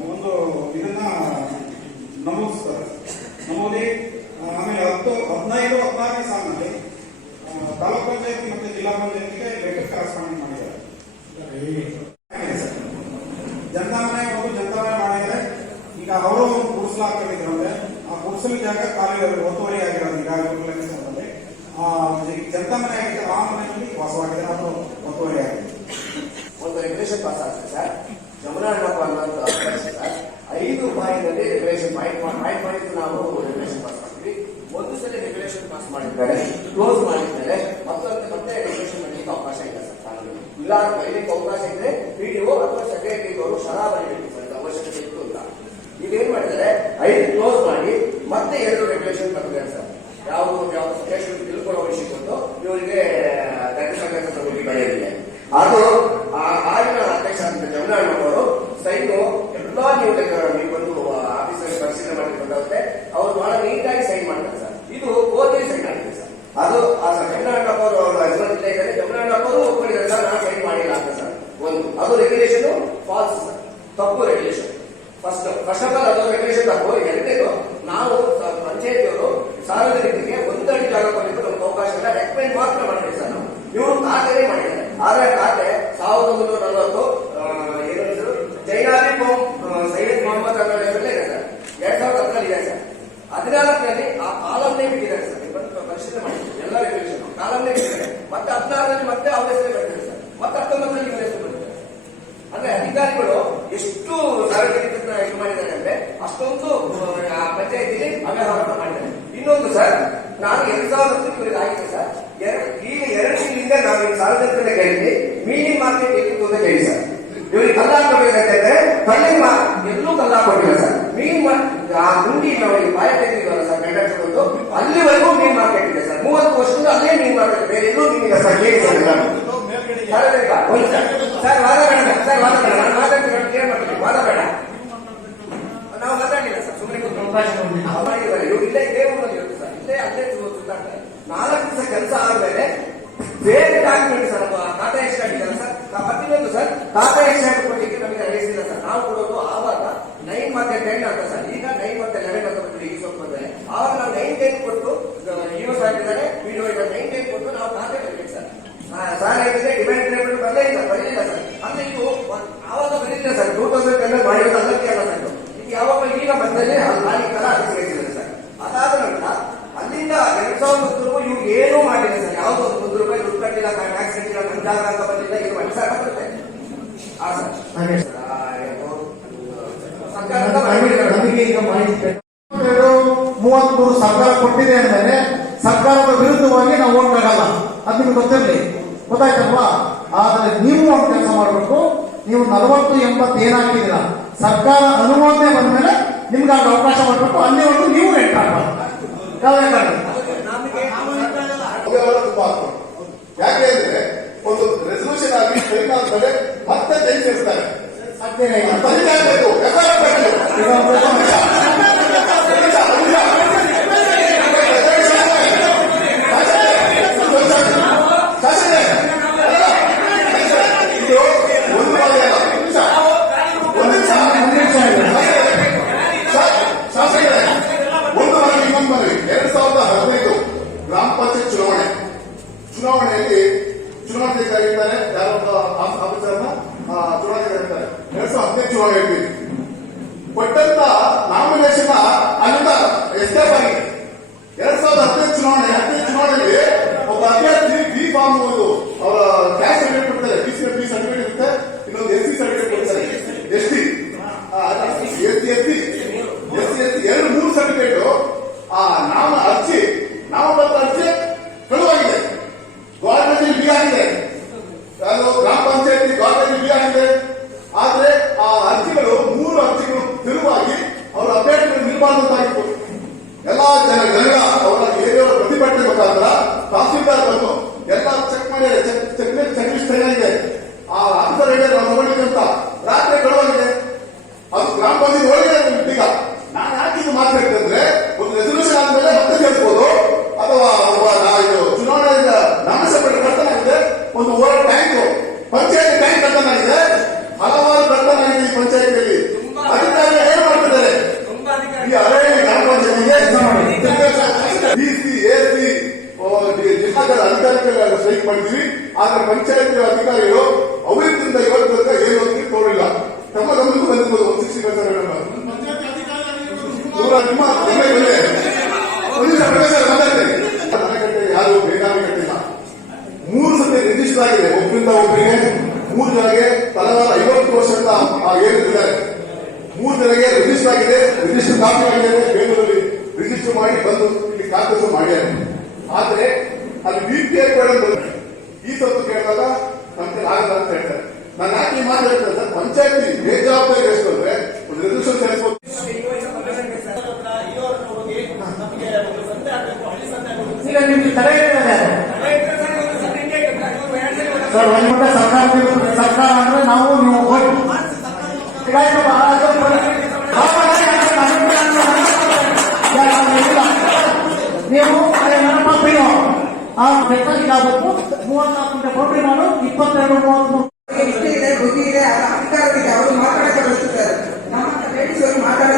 ಒಂದು ಇದನ್ನ ನಮೂದಿಸ್ತಾರೆ ನಮೂದಿ ಆ, ಆಮೇಲೆ ಹತ್ತು ಹದಿನೈದು ಹದಿನಾರನೇ ಸಾಲಿನಲ್ಲಿ ಆ, ತಾಲೂಕ್ ಪಂಚಾಯತಿ ಮತ್ತೆ ಜಿಲ್ಲಾ ಪಂಚಾಯತಿಗೆ ಲೆಟರ್ ಕರೆಸ್ಪಾಂಡ್ ಮಾಡಿದ್ದಾರೆ. ಜನತಾ ಮನೆ ಒಂದು ಜನತಾ ಮನೆ ಮಾಡಿದ್ರೆ ಈಗ ಅವರು ಒಂದು ಗುಡಿಸಲಾಗ್ತಿದ್ರು ಅಂದ್ರೆ ಆ ಗುಡಿಸಲು ಜಾಗ ಖಾಲಿ ಒತ್ತುವರಿ ಆಗಿರೋದು ಈಗಾಗಲೇ ಆ ಜನತಾ ಮನೆ ಆಗಿದೆ ಆ ಮನೆಯಲ್ಲಿ ವಾಸವಾಗಿದೆ ಅದು ಒತ್ತುವರಿ ಆಗಿದೆ ಒಂದು ರೆಗ್ಯುಲೇಷನ್ ಪಾಸ್ ಆಗ್ತದೆ ಸರ್ ಜಮುನಾ ಅಣ್ಣಪ್ಪ ಅನ್ನೋದು ಸರ್ ಐದು ಬಾಯಿನಲ್ಲಿ ರೆಗ್ಯುಲೇಷನ್ ಪಾಯಿಂಟ್ ಪಾಯಿಂಟ್ ಮಾಡಿದ್ದು ನಾವು ರೆಗ್ಯುಲೇಷನ್ ಪಾಸ್ ಮಾಡ್ತೀವಿ ಒಂದು ಸಲ ರೆಗ್ಯುಲೇಷನ್ ಪಾಸ್ ಮಾಡಿದ್ದಾರೆ ಕ್ಲೋಸ್ ಮಾಡಿದ್ದಾರೆ ಮತ್ತೊಂದು ಮತ್ತೆ ರೆಗ್ಯುಲೇಷನ್ ಮಾಡಲಿಕ್ಕೆ ಅವಕಾಶ ಇಲ್ಲ ಸರ್ ಕಾನೂನು ಇಲ್ಲ ಬರೀಲಿಕ್ಕೆ ಅವಕಾಶ ಇದ್ರೆ ಪಿಡಿಒ ಅಥವಾ ಸೆಕ್ರೆಟರಿ ಅವರು ಶರ ಬರೀಬೇಕು ಅವಶ್ಯಕತೆ ಇತ್ತು ಅಂತ ಈಗ ಏನ್ ಮಾಡಿದ್ದಾರೆ ಐದು ಕ್ಲೋಸ್ ಮಾಡಿ ಮತ್ತೆ ಎರಡು ರೆಗ್ಯುಲೇಷನ್ ಬರ್ತಾರೆ ಸರ್ ಯಾವ ಯಾವ ಸದಸ್ಯರು ತಿಳ್ಕೊಳ್ಳೋ ವಿಷಯ ಬಂದು ಇವರಿಗೆ ದಕ್ಷಿಣ ಬಯಲಿದೆ ಅದು ಆ ಆಗಿನ ಅಧ್ಯಕ್ಷ ಅಂತ ಜಮನಾಣ್ಣವರು ಸೈನು ಎಲ್ಲಾ ನೀವು ಲೆಕ್ಕ- ನೀವು ಬಂದು ಆಫೀಸಲ್ಲಿ ಪರಿಶೀಲನೆ ಮಾಡಿ ಬಂದಾಗುತ್ತೆ ಅವರು ಬಹಳ ನೀಟಾಗಿ ಸೈನ್ ಮಾಡ್ತಾರೆ ಸರ್ ಇದು ಓದಿ ಸೈನ್ ಆಗಿದೆ ಸರ್ ಅದು ಆ ಜಮನಾಣ್ಣವರು ಹೆಸರು ಜಿಲ್ಲೆ ಇದ್ದಾರೆ ಜಮನಾಣ್ಣವರು ಒಪ್ಪಿದ್ದಾರೆ ಸರ್ ನಾನು ಸೈನ್ ಮಾಡಿಲ್ಲ ಅಂತ ಸರ್ ಒಂದು ಅದು ರೆಗ್ಯುಲೇಷನ್ ಫಾಲ್ಸ್ ಸರ್ ತಪ್ಪು regulation first first of all ಅದು ರೆಗ್ಯುಲೇಷನ್ ತಪ್ಪು ಎರಡನೇದು ನಾವು ಪಂಚಾಯತಿಯವರು ಸಾರ್ವಜನಿಕರಿಗೆ ಒಂದು ಅಡಿ ಜಾಗ ಕೊಡಲಿಕ್ಕೆ ನಮ್ಗೆ ಅವಕಾಶ ಇಲ್ಲ ರೆಕಮೆಂಡ್ ಮಾತ್ರ ಮಾಡಿದ್ವಿ ಸರ್ ನಾವು ಇವರು ಖಾತೆನೇ ಮಾಡಿದ್ದಾರೆ ಆದ್ರೆ ಖಾತೆ ಸಾವಿರದ ಒಂಬೈನೂರ ನಲವತ್ತು ಏನು ಹೆಸರು ಜೈನಾಲಿ ಸೈಯದ್ ಮೊಹಮ್ಮದ್ ಅನ್ನೋ ಹೆಸರಲ್ಲೇ ಇದೆ ಸರ್ ಎರಡ್ ಸಾವಿರದ ಹತ್ತರಲ್ಲಿ ಇದೆ ಸರ್ ಹದಿನಾಲ್ಕರಲ್ಲಿ ಆ ಕಾಲಮ್ನೇ ಬಿಟ್ಟಿದ್ದಾರೆ ಸರ್ ನೀವು ಬಂದು ಪರಿಶೀಲನೆ ಮಾಡಿ ಎಲ್ಲ ರೆಗ್ಯುಲೇಷನ್ ಕಾಲಮ್ನೇ ಬಿಟ್ಟಿದ್ದಾರೆ ಮತ್ತೆ ಹದಿನಾರರಲ್ಲಿ ಮತ್ತೆ ಅವ್ರ ಹೆಸರೇ ಬರ್ತಾರೆ ಸರ್ ಮತ್ತೆ ಹತ್ತೊಂಬತ್ತರಲ್ಲಿ ಇವರ ಹೆಸರು ಬರ್ತಾರೆ ಅಂದ್ರೆ ಅಧಿಕಾರಿಗಳು ಎಷ್ಟು ಸಾರ್ವಜನಿಕರನ್ನ ಇದು ಮಾಡಿದ್ದಾರೆ ಅಂದ್ರೆ ಅಷ್ಟೊಂದು ಆ, ಪಂಚಾಯತಿಗೆ ಅವ್ಯವಹಾರ ಮಾಡಿದ್ದಾರೆ ಇನ್ನೊಂದು ಸರ್ ನಾನು ಎರಡ್ ಸಾವಿರದ ಇವರಿಗೆ ಆಗಿದೆ ಸರ್. ಈಗ ಎರಡು ತಿಂಗಳಿಂದ ನಾವು ಈ ಸಾರ್ವಜನಿಕರನ್ನ ಕೇಳಿದ್ವಿ. ಮೀನಿ ಮಾರ್ಕೆಟ್ ಎಲ್ಲಿತ್ತು ಅಂತ ಕೇಳಿ ಸರ್. ಇವರಿಗೆ ಕಲ್ಲ ಹಾಕಬೇಕಂತಂದ್ರೆ ಕಲ್ಲಿ ಮಾ- ಎಲ್ಲೂ ಕಲ್ಲ ಹಾಕೊಂಡಿಲ್ಲ ಸರ್. ಮೀನ್ ಆ ಗುಂಡಿ ನಾವು ಬಾಯ ತೆಗೆದಿದ್ವಲ್ಲ ಸರ್ ಕಂಡಕ್ಟರ್ದು ಅಲ್ಲಿವರೆಗೂ ಮೀನ್ ಮಾರ್ಕೆಟ್ ಇದೆ ಸರ್. ಮೂವತ್ತು ವರ್ಷದಿಂದ ಅಲ್ಲೇ ಮೀನ್ ಮಾರ್ಕೆಟ್ ಬೇರೆ ಎಲ್ಲೂ ಮೀನಿಲ್ಲ ಸರ್. ಕೇಳಿ ಸರ್. ಸರ್. ವಾದ ಬೇಡ ಸರ್. ವಾದ ಬೇಡ. ನಾನು ಮಾತಾಡ್ತೀನಿ ಕೇಳಿ ಮಾಡ್ತೀನಿ ವಾದ ಬೇಡ. ನಾವು ಮಾತಾಡಲಿಲ್ಲ ಸರ್. ಸುಮ್ಮನೆ ಇಲ್ಲೇ ಇದೇ ನಾಲ್ಕು ದಿವಸ ಕೆಲಸ ಆದ್ಮೇಲೆ ಬೇರೆ ಡಾಕ್ಯುಮೆಂಟ್ ಸರ್ ಖಾತೆ ಎಷ್ಟು ಆಗಿದ್ದಾರೆ ಸರ್. ನಾ ಸರ್. ಖಾತೆ ಎಷ್ಟು ಕೊಟ್ಟಿಗೆ ನಮಗೆ ಅಳಿಸಿಲ್ಲ ಸರ್. ನಾವು ಕೊಡೋದು ಆವಾಗ ನೈನ್ ಮತ್ತೆ ಟೆನ್ ಅಂತ ಸರ್. ಈಗ ನೈನ್ ಮತ್ತೆ ಲೆವೆನ್ ಅಂತ ಬಂದ್ರೆ ಈ ಸ್ವಲ್ಪ ಬಂದ್ರೆ ಆವಾಗ ನಾವು ನೈನ್ ಟೆನ್ ಕೊಟ್ಟು ಯೂಸ್ ಆಗಿದ್ದಾರೆ ವಿಡಿಯೋ ಈಗ ನೈನ್ ಟೆನ್ ಕೊಟ್ಟು ನಾವು ಖಾತೆ ಬರ್ಬೇಕು ಸರ್. ಸರ್ ಹೇಳಿದ್ರೆ ನಿಮ್ಮ ಇದೆ ಪೊಲೀಸ್ ಯಾರು ಬೇಡಾಗಿ ಮೂರು ಮೂರು ಸತಿ ಆಗಿದೆ ಒಬ್ಬರಿಂದ ಒಬ್ಬರಿಗೆ ಮೂರು ಜನಗೆ ತಲಾ ಐವತ್ತು ವರ್ಷ ಅಂತ ಏನಿದ್ದಾರೆ ಮೂರು ಜನಗೆ ರಿಜಿಸ್ಟರ್ ಆಗಿದೆ ರಿಜಿಸ್ಟರ್ ಕಾಪಿ ಆಗಿದೆ ಬೆಂಗಳೂರಲ್ಲಿ ರಿಜಿಸ್ಟರ್ ಮಾಡಿ ಬಂದು ಇಲ್ಲಿ ಕಾಕಸು ಮಾಡ್ಯಾರೆ ಆದ್ರೆ ಅಲ್ಲಿ ಬಿ ಪಿ ಐ ಈ ತಪ್ಪು ಕೇಳಿದಾಗ ನಮ್ಗೆ ಆಗಲ್ಲ ಅಂತ ಹೇಳ್ತಾರೆ ನಾನು ಯಾಕೆ ಮಾತಾಡ್ತೇನೆ ಸರ್ ಪಂಚಾಯತಿ ಬೇಜವಾಬ್ದಾರಿ ಎಷ್ಟು ಅಂದ್ರೆ ತಡೆ ಸರ್, ಒಂದು ಮಟ್ಟ ಸರ್ಕಾರ ಸರ್ಕಾರ ಅಂದ್ರೆ ನಾವು, ನೀವು ಹೋಗಿ. ನೀವು ನೆನಪಾಗ್ತೀರೋ ಆ ಬೇಕಾಗಿ ಆಗಬೇಕು ಮೂವತ್ನಾಲ್ಕು ಗಂಟೆ ಕೊಡ್ರಿ ನಾನು, ಇಪ್ಪತ್ತೆರಡು, ಮೂವತ್ಮೂರು. ಇಷ್ಟ ಇದೆ, ಬುದ್ಧಿ ಇದೆ ಅವರ ಅಧಿಕಾರವಿದೆ. ಅವರು ಮಾತಾಡಕ್ಕೆ ಬರ್ತದೆ ನಮ್ಮ ಮಾತಾಡ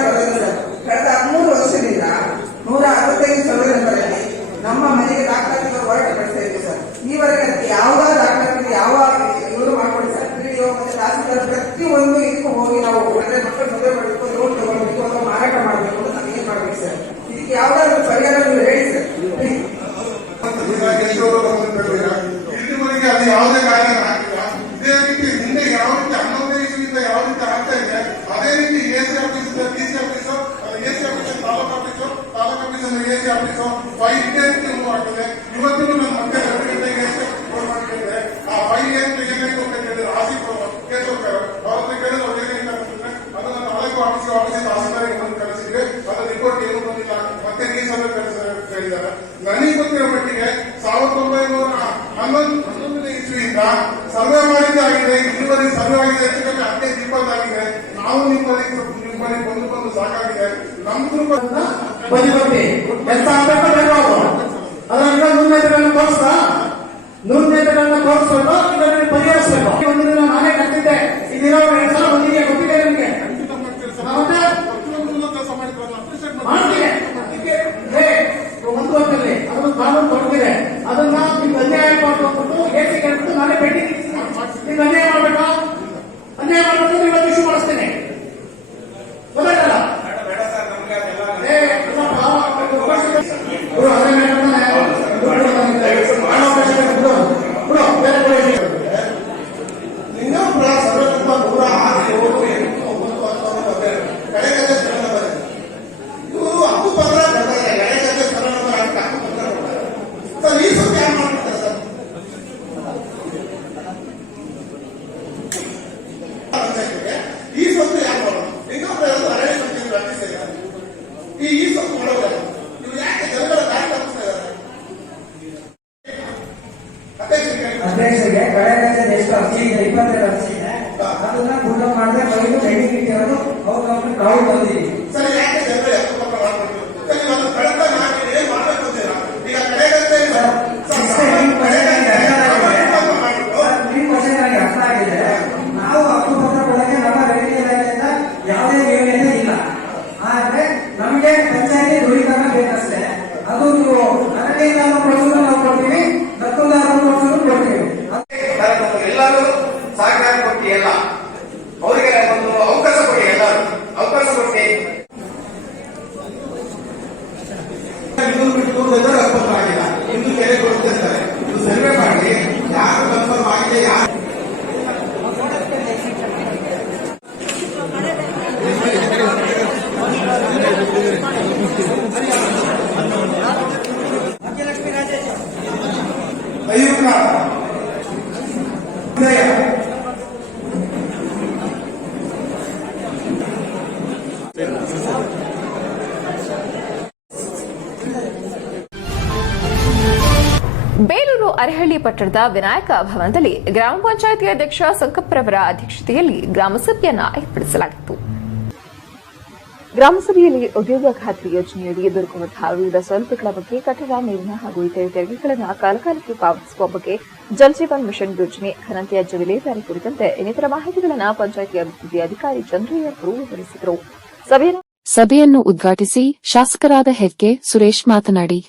ಅರಹಳ್ಳಿ ಪಟ್ಟಣದ ವಿನಾಯಕ ಭವನದಲ್ಲಿ ಗ್ರಾಮ ಪಂಚಾಯತಿ ಅಧ್ಯಕ್ಷ ಸಂಕಪ್ಪರವರ ಅಧ್ಯಕ್ಷತೆಯಲ್ಲಿ ಗ್ರಾಮಸಭೆಯನ್ನು ಏರ್ಪಡಿಸಲಾಗಿತ್ತು. ಗ್ರಾಮಸಭೆಯಲ್ಲಿ ಉದ್ಯೋಗ ಖಾತ್ರಿ ಯೋಜನೆಯಡಿ ದೊರಕುವಂತಹ ವಿವಿಧ ಸೌಲಭ್ಯಗಳ ಬಗ್ಗೆ ಕಟ್ಟಡ ನೀರಿನ ಹಾಗೂ ಇತರೆ ತೆರಿಗೆಗಳನ್ನು ಕಾಲಕಾಲಕ್ಕೆ ಪಾವತಿಸುವ ಬಗ್ಗೆ ಜಲಜೀವನ್ ಮಿಷನ್ ಯೋಜನೆ ಘನತ್ಯಾಜ್ಯ ವಿಲೇವಾರಿ ಕುರಿತಂತೆ ಇನ್ನಿತರ ಮಾಹಿತಿಗಳನ್ನು ಪಂಚಾಯಿತಿ ಅಭಿವೃದ್ಧಿ ಅಧಿಕಾರಿ ಚಂದ್ರಯ್ಯವರು ವಿವರಿಸಿದರು. ಸಭೆಯನ್ನು ಉದ್ಘಾಟಿಸಿ ಶಾಸಕರಾದ ಹೆಗ್ಗೆ ಸುರೇಶ್ ಮಾತನಾಡಿ.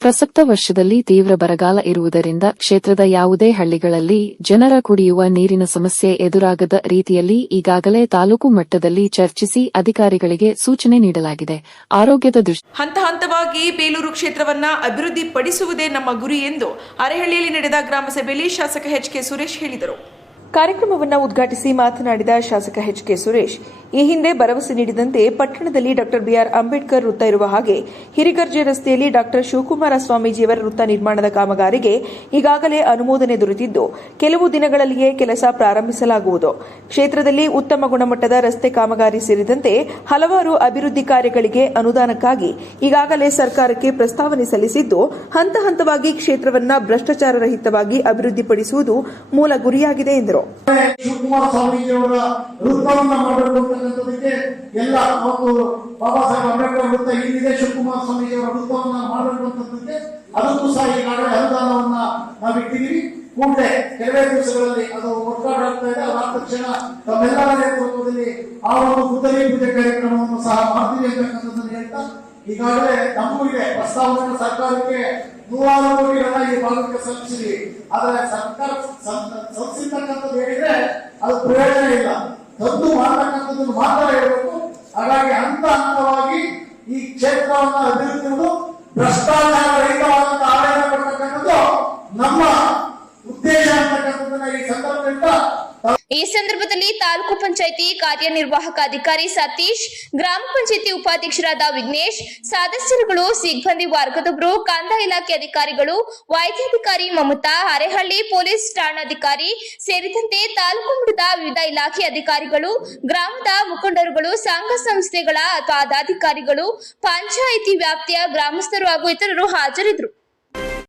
ಪ್ರಸಕ್ತ ವರ್ಷದಲ್ಲಿ ತೀವ್ರ ಬರಗಾಲ ಇರುವುದರಿಂದ ಕ್ಷೇತ್ರದ ಯಾವುದೇ ಹಳ್ಳಿಗಳಲ್ಲಿ ಜನರ ಕುಡಿಯುವ ನೀರಿನ ಸಮಸ್ಯೆ ಎದುರಾಗದ ರೀತಿಯಲ್ಲಿ ಈಗಾಗಲೇ ತಾಲೂಕು ಮಟ್ಟದಲ್ಲಿ ಚರ್ಚಿಸಿ ಅಧಿಕಾರಿಗಳಿಗೆ ಸೂಚನೆ ನೀಡಲಾಗಿದೆ. ಆರೋಗ್ಯದ ದೃಷ್ಟಿ ಹಂತ ಹಂತವಾಗಿ ಬೇಲೂರು ಕ್ಷೇತ್ರವನ್ನ ಅಭಿವೃದ್ಧಿಪಡಿಸುವುದೇ ನಮ್ಮ ಗುರಿ ಎಂದು ಅರೆಹಳ್ಳಿಯಲ್ಲಿ ನಡೆದ ಗ್ರಾಮಸಭೆಯಲ್ಲಿ ಶಾಸಕ ಎಚ್ ಕೆ ಸುರೇಶ್ ಹೇಳಿದರು. ಕಾರ್ಯಕ್ರಮವನ್ನು ಉದ್ಘಾಟಿಸಿ ಮಾತನಾಡಿದ ಶಾಸಕ ಎಚ್ ಕೆ ಸುರೇಶ್. ಈ ಹಿಂದೆ ಭರವಸೆ ನೀಡಿದಂತೆ ಪಟ್ಟಣದಲ್ಲಿ ಡಾಕ್ಟರ್ ಬಿಆರ್ ಅಂಬೇಡ್ಕರ್ ವೃತ್ತ ಇರುವ ಹಾಗೆ ಹಿರಿಗರ್ಜೆ ರಸ್ತೆಯಲ್ಲಿ ಡಾಕ್ಟರ್ ಶಿವಕುಮಾರ ಸ್ವಾಮೀಜಿಯವರ ವೃತ್ತ ನಿರ್ಮಾಣದ ಕಾಮಗಾರಿಗೆ ಈಗಾಗಲೇ ಅನುಮೋದನೆ ದೊರೆತಿದ್ದು, ಕೆಲವು ದಿನಗಳಲ್ಲಿಯೇ ಕೆಲಸ ಪ್ರಾರಂಭಿಸಲಾಗುವುದು. ಕ್ಷೇತ್ರದಲ್ಲಿ ಉತ್ತಮ ಗುಣಮಟ್ಟದ ರಸ್ತೆ ಕಾಮಗಾರಿ ಸೇರಿದಂತೆ ಹಲವಾರು ಅಭಿವೃದ್ಧಿ ಕಾರ್ಯಗಳಿಗೆ ಅನುದಾನಕ್ಕಾಗಿ ಈಗಾಗಲೇ ಸರ್ಕಾರಕ್ಕೆ ಪ್ರಸ್ತಾವನೆ ಸಲ್ಲಿಸಿದ್ದು, ಹಂತ ಹಂತವಾಗಿ ಕ್ಷೇತ್ರವನ್ನು ಭ್ರಷ್ಟಾಚಾರ ರಹಿತವಾಗಿ ಅಭಿವೃದ್ಧಿಪಡಿಸುವುದು ಮೂಲ ಗುರಿಯಾಗಿದೆ ಎಂದರು. ಶಿವಕುಮಾರ ಸ್ವಾಮೀಜಿಯವರ ವೃತ್ತವನ್ನ ಮಾಡಬೇಕು ಅಂತಕ್ಕಂಥದಕ್ಕೆ ಎಲ್ಲ ಒಂದು ಬಾಬಾ ಸಾಹೇಬ್ ಅಂಬೇಡ್ಕರ್ ವೃತ್ತ ಏನಿದೆ ಶಿವಕುಮಾರ ಸ್ವಾಮೀಜಿಯವರ ವೃತ್ತವನ್ನ ಮಾಡಬೇಕು ಅದಕ್ಕೂ ಸಹ ಈಗಾಗಲೇ ಅನುದಾನವನ್ನ ನಾವು ಇಟ್ಟಿದ್ದೀವಿ ಕೂಡಲೇ ಕೆಲವೇ ದಿವಸಗಳಲ್ಲಿ ಅದು ವರ್ಕೌಟ್ ಆಗ್ತಾ ಇದೆ. ಅದಾದ ತಕ್ಷಣ ತಮ್ಮೆಲ್ಲರ ನೇತೃತ್ವದಲ್ಲಿ ಆ ಒಂದು ಗುದ್ದಲಿ ಪೂಜೆ ಕಾರ್ಯಕ್ರಮವನ್ನು ಸಹ ಮಾಡ್ತೀವಿ ಅಂತಕ್ಕಂಥದ್ದನ್ನು ಹೇಳ್ತಾ ಈಗಾಗಲೇ ನಮಗೂ ಇದೆ ಪ್ರಸ್ತಾವನೆಯನ್ನು ಸರ್ಕಾರಕ್ಕೆ ನೂರಾರು ಕೋಟಿಗಳನ್ನ ಈ ಭಾಗಕ್ಕೆ ಸಲ್ಲಿಸಿರಿ ಆದ್ರೆ ಸರ್ಕಾರ ಸಲ್ಲಿಸಿರ್ತಕ್ಕಂಥದ್ದು ಹೇಳಿದ್ರೆ ಅದು ಪ್ರಯೋಜನ ಇಲ್ಲ. ತಂದು ಮಾಡ್ತಕ್ಕಂಥದ್ದು ಮಾತ್ರ ಹೇಳಬೇಕು. ಹಾಗಾಗಿ ಹಂತ ಹಂತವಾಗಿ ಈ ಕ್ಷೇತ್ರವನ್ನು ಅಭಿವೃದ್ಧಿ ಭ್ರಷ್ಟಾಚಾರ ರಹಿತವಾದಂತ ಆಡಳಿತ ಕೊಡ್ತಕ್ಕಂಥದ್ದು ನಮ್ಮ ಉದ್ದೇಶ ಅಂತಕ್ಕಂಥದ್ದನ್ನ ಈ ಸಂದರ್ಭದಿಂದ ಈ ಸಂದರ್ಭದಲ್ಲಿ ತಾಲೂಕು ಪಂಚಾಯಿತಿ ಕಾರ್ಯನಿರ್ವಾಹಕ ಅಧಿಕಾರಿ ಸತೀಶ್, ಗ್ರಾಮ ಪಂಚಾಯಿತಿ ಉಪಾಧ್ಯಕ್ಷರಾದ ವಿಘ್ನೇಶ್, ಸದಸ್ಯರುಗಳು ಸಿಬ್ಬಂದಿ ವರ್ಗದವರು ಕಂದಾಯ ಇಲಾಖೆ ಅಧಿಕಾರಿಗಳು ವೈದ್ಯಾಧಿಕಾರಿ ಮಮತಾ, ಅರೆಹಳ್ಳಿ ಪೊಲೀಸ್ ಠಾಣಾಧಿಕಾರಿ ಸೇರಿದಂತೆ ತಾಲೂಕು ಮಟ್ಟದ ವಿವಿಧ ಇಲಾಖೆ ಅಧಿಕಾರಿಗಳು, ಗ್ರಾಮದ ಮುಖಂಡರುಗಳು, ಸಂಘ ಸಂಸ್ಥೆಗಳ ಪದಾಧಿಕಾರಿಗಳು ಪಂಚಾಯಿತಿ ವ್ಯಾಪ್ತಿಯ ಗ್ರಾಮಸ್ಥರು ಹಾಗೂ ಇತರರು ಹಾಜರಿದ್ದರು.